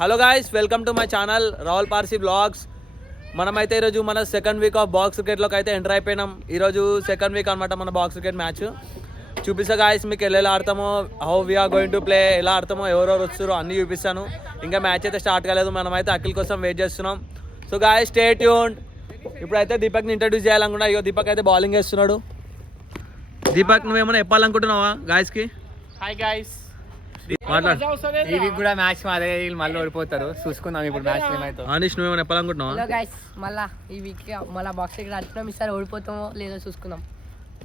Hello guys, welcome to my channel Rahul Parsi vlogs. మనమైతే ఈరోజు మన సెకండ్ వీక్ ఆఫ్ బాక్స్ క్రికెట్లోకి అయితే ఎంటర్ అయిపోయినాం. ఈరోజు సెకండ్ వీక్ అనమాట మన బాక్స్ క్రికెట్ మ్యాచ్. చూపిస్తా గాయ్స్ మీకు ఎలా ఆడతామో, how we are going to play, ఎలా ఆడతామో, ఎవరెవరు వస్తారో అన్నీ చూపిస్తాను. ఇంకా మ్యాచ్ అయితే స్టార్ట్ కాలేదు, మనమైతే అఖిల్ కోసం వెయిట్ చేస్తున్నాం. So guys stay tuned. ఇప్పుడైతే దీపక్ని ఇంట్రడ్యూస్ చేయాలనుకున్నా. ఇగో దీపక్ అయితే బౌలింగ్ వేస్తున్నాడు. దీపక్ నువ్వేమైనా చెప్పాలనుకుంటున్నావా గాయ్స్కి? హాయ్ గైస్, మాట్లాడు. ఈ వీక్ కూడా మ్యాచ్ మాదే, మళ్ళీ ఓడిపోతారు. చూసుకుందాం ఇప్పుడు మ్యాచ్ ఏమైతే. అనీష్ నువ్వేమైనా చెప్పాలనుకుంటున్నావా? హలో గైస్, మళ్ళా ఈ వీక్ మళ్ళీ బాక్స్ దగ్గర ఆడుతున్నాం. ఈసారి ఓడిపోతామో లేదో చూసుకుందాం.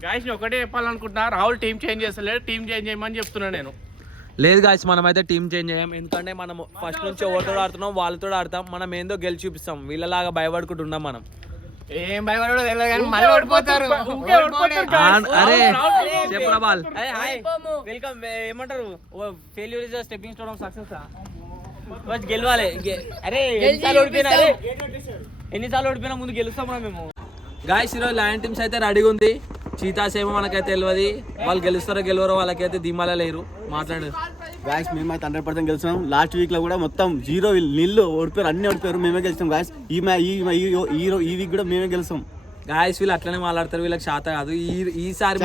గైస్ ఒకటే చెప్పాలనుకుంటున్నా, రాహుల్ టీం చేంజ్ చేస్తలేడు. టీం చేంజ్ చేయమని చెప్తున్నా నేను. లేదు గాయస్, మనమైతే టీం చేంజ్ చేయం. ఎందుకంటే మనం ఫస్ట్ నుంచి ఎవరితో ఆడుతున్నాం వాళ్ళతో ఆడతాం. మనం ఏందో గెలిచి చూపిస్తాం. వీళ్ళలాగా భయపడుకుంటూ ఉన్నాం మనం. ఏం భయపడో తెలియదు కానీ మళ్ళీ ఓడిపోతారు. అరే చెప్పరా బాల్. వెల్కమ్. ఏమంటారు, failure is stepping stone of success. గెలవాలి. అరే ఎన్నిసార్లు ఓడిపోయినా ముందు గెలుస్తాం మేము. గాయస్ ఈరోజు ల్యాండ్ టీమ్స్ అయితే రెడీగా ఉంది. చీతాస్ ఏమో మనకైతే తెలియదు. వాళ్ళు గెలుస్తారో గెలవరో వాళ్ళకైతే ధీమాలా లేరు. మాట్లాడు గాయస్. మేమైతే 100% గెలిచినాం. లాస్ట్ వీక్ లో కూడా మొత్తం 0 నీళ్ళు ఓడిపోయారు, అన్ని ఓడిపోయారు. మేమే గెలిచాం గాయస్. ఈ వీక్ కూడా మేమే గెలిచాం. గాయస్ వీళ్ళు అట్లనే మాట్లాడతారు, వీళ్ళకి శాత కాదు. ఈసారి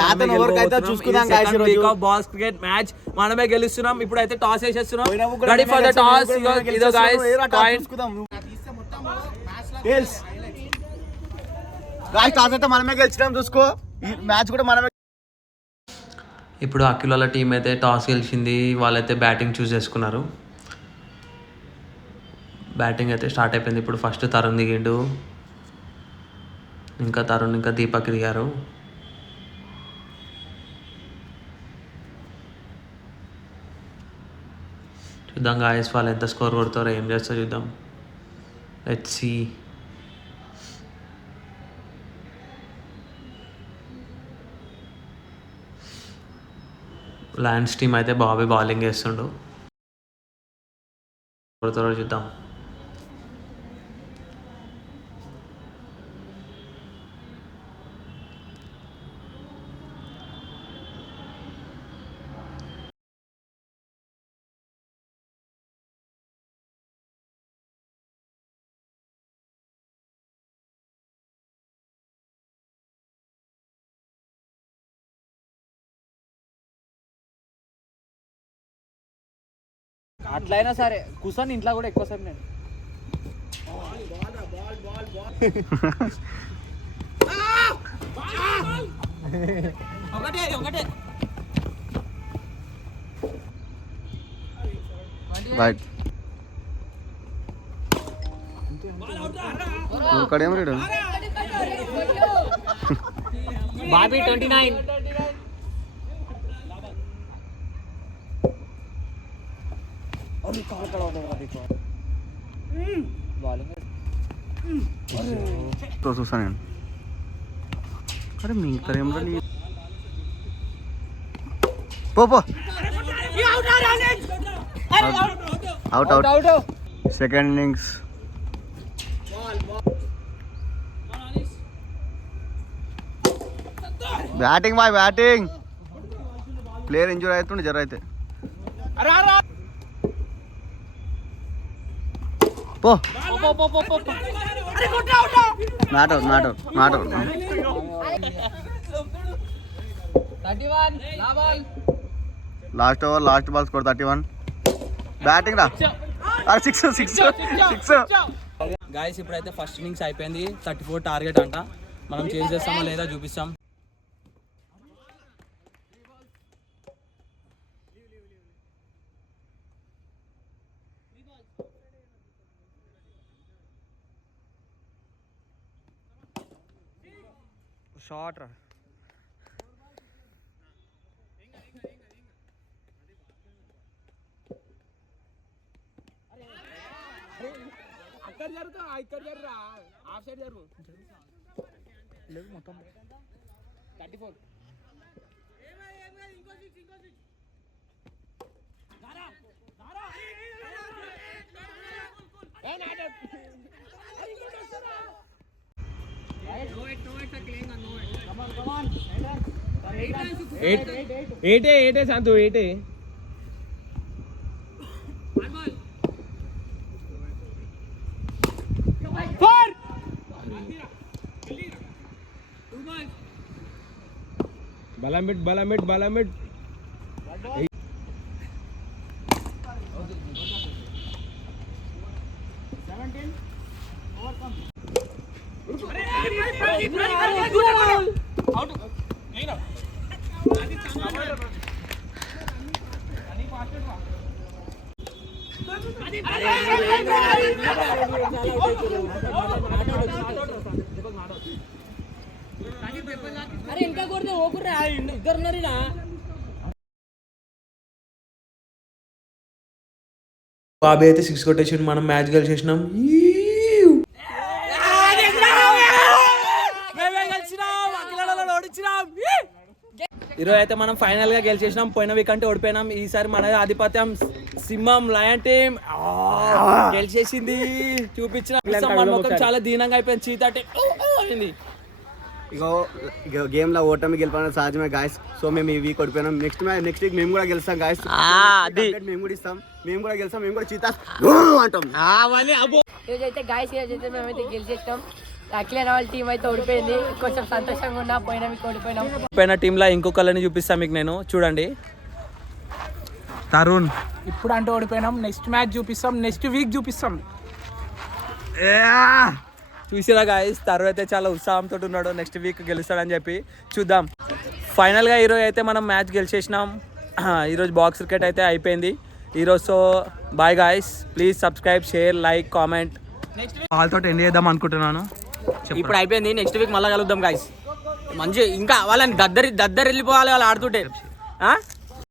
బాక్స్ క్రికెట్ మ్యాచ్ మనమే గెలుస్తున్నాం. ఇప్పుడు అయితే టాస్ వేసేస్తున్నాం. Ready for the toss. ఇదో గాయస్ టాస్ అయితే మనమే గెలిచినాం. చూసుకో, ఈ మ్యాచ్ కూడా మనమే. ఇప్పుడు అఖిల్ వాళ్ళ టీం అయితే టాస్ గెలిచింది. వాళ్ళైతే బ్యాటింగ్ చూస్ చేసుకున్నారు. బ్యాటింగ్ అయితే స్టార్ట్ అయిపోయింది. ఇప్పుడు ఫస్ట్ తరుణ్ దిగిండు. ఇంకా తరుణ్ ఇంకా దీపక్ దిగారు. చూద్దాం గాయస్ వాళ్ళు ఎంత స్కోర్ కొడతారో, ఏం చేస్తారో చూద్దాం. Let's see. లయన్స్ టీమ్ అయితే బాబీ బౌలింగ్ వేస్తుండు. కొడతారో చూద్దాం. అట్లయినా సరే కూర్చొని ఇంట్లో కూడా ఎక్కువసేపు నేను. బాబీ 29. చూసాను నేను. అరే మీ కరేం పో out. Second innings. Batting player injure అవుతుండే జర అయితే. పో not out. Last over last ball score 31. Batting రా. సిక్స్. గాయస్ ఇప్పుడైతే ఫస్ట్ ఇన్నింగ్స్ అయిపోయింది. 34 టార్గెట్ అంట. మనం చేంజ్ చేస్తామో లేదా చూపిస్తాం. షార్ట్ రా. అక్కడ జరుగుతా, ఇక్కడ జరుగురా, హాఫ్ సైడ్ జరుగు. లేదు మొత్తం 34. ఏటే సంతు ఏటే బలమిట్ అరే ఇంకా కొడితే ఓకుర్రా ఇద్దరు ఉన్నారు బాబీ అయితే 6 కొట్టేసి మనం మ్యాచ్ గెలిచేసినాం. ఈరోజు అయితే మనం ఫైనల్ గా గెలిచేసినాం. పోయిన వీక్ అంటే ఓడిపోయినాం. ఈసారి మన ఆధిపత్యం సింహం లయన్ టీం గెలిచేసింది. చూపించిన మన ముఖం చాలా దీనంగా అయిపోయింది. చీత అయింది. ఇగో గేమ్ లో ఓటమి గెలిపడం సహజమే గాయస్. సో మేము ఈ వీక్ ఓడిపోయినాం. నెక్స్ట్ వీక్ మేము కూడా గెలుస్తాం గాయస్. మేము కూడా ఇస్తాం, మేము కూడా గెలుస్తాం, మేము కూడా చీతా అంటాం. ఈరోజు అయితే గాయస్ ఈరోజు మేమైతే గెలిచేసినాం. అఖిల వాళ్ళ టీం అయితే ఓడిపోయింది. కొంచెం సంతోషంగా ఉన్నా. పోయిన టీంలో ఇంకొకళ్ళని చూపిస్తాను మీకు నేను. చూడండి తరుణ్. ఇప్పుడు అంటే ఓడిపోయినాం. నెక్స్ట్ మ్యాచ్ చూపిస్తాం, నెక్స్ట్ వీక్ చూపిస్తాం. చూసిరా గాయస్, తరుణ్ అయితే చాలా ఉత్సాహంతో ఉన్నాడు. నెక్స్ట్ వీక్ గెలుస్తాడని చెప్పి చూద్దాం. ఫైనల్గా ఈరోజు అయితే మనం మ్యాచ్ గెలిచేసినాం. ఈరోజు బాక్స్ క్రికెట్ అయితే అయిపోయింది ఈరోజు. So bye guys, please subscribe, share, like, comment. వాళ్ళతో ఎండ్ చేద్దాం అనుకుంటున్నాను. ఇప్పుడు అయిపోయింది. నెక్స్ట్ వీక్ మళ్ళీ కలుద్దాం గాయస్. మంచి ఇంకా వాళ్ళని దద్దరి వెళ్ళిపోవాలి వాళ్ళు ఆడుతుంటే.